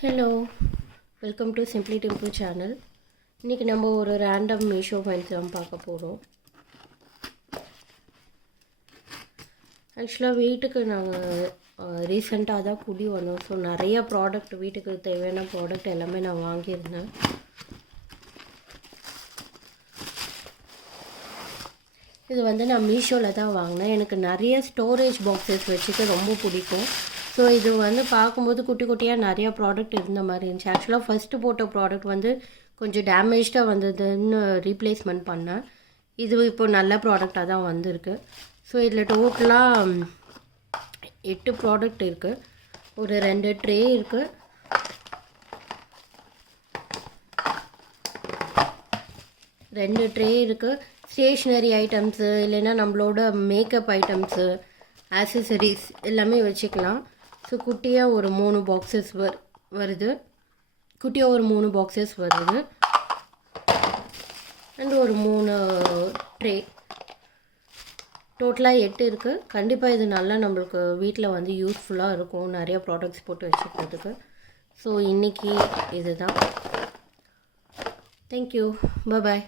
Hello, welcome to simply Dimple channel. இன்றைக்கி நம்ம ஒரு ரேண்டம் மீஷோ ஃபைல்ஸ் தான் பார்க்க போகிறோம். ஆக்சுவலாக வீட்டுக்கு நாங்கள் ரீசெண்டாக தான் குடி வந்தோம். ஸோ நிறைய ப்ராடக்ட், வீட்டுக்கு தேவையான ப்ராடக்ட் எல்லாமே நான் வாங்கியிருந்தேன். இது வந்து நான் மீஷோவில் தான் வாங்கினேன். எனக்கு நிறைய ஸ்டோரேஜ் பாக்ஸஸ் வச்சுக்க ரொம்ப பிடிக்கும். ஸோ இது வந்து பார்க்கும்போது குட்டி குட்டியாக நிறையா ப்ராடக்ட் இருந்த மாதிரி இருந்துச்சு. ஆக்சுவலாக ஃபஸ்ட்டு போட்ட ப்ராடக்ட் வந்து கொஞ்சம் டேமேஜ்டாக வந்ததுன்னு ரீப்ளேஸ்மெண்ட் பண்ணேன். இது இப்போ நல்ல ப்ராடக்டாக தான் வந்திருக்கு. ஸோ இதில் டோட்டலாக 8 ப்ராடக்ட் இருக்குது. ஒரு 2 ட்ரே இருக்குது. ஸ்டேஷ்னரி ஐட்டம்ஸு இல்லைன்னா நம்மளோட மேக்கப் ஐட்டம்ஸு, ஆக்சசரிஸ் எல்லாமே வச்சுக்கலாம். ஸோ குட்டியாக ஒரு 3 பாக்ஸஸ் வருது. அண்ட் ஒரு 3 ட்ரே. டோட்டலாக 8 இருக்குது. கண்டிப்பாக இது நல்லா நம்மளுக்கு வீட்டில் வந்து யூஸ்ஃபுல்லாக இருக்கும், நிறைய ப்ராடக்ட்ஸ் போட்டு வச்சுக்கிறதுக்கு. ஸோ இன்றைக்கி இது தான். தேங்க்யூ, பாய்.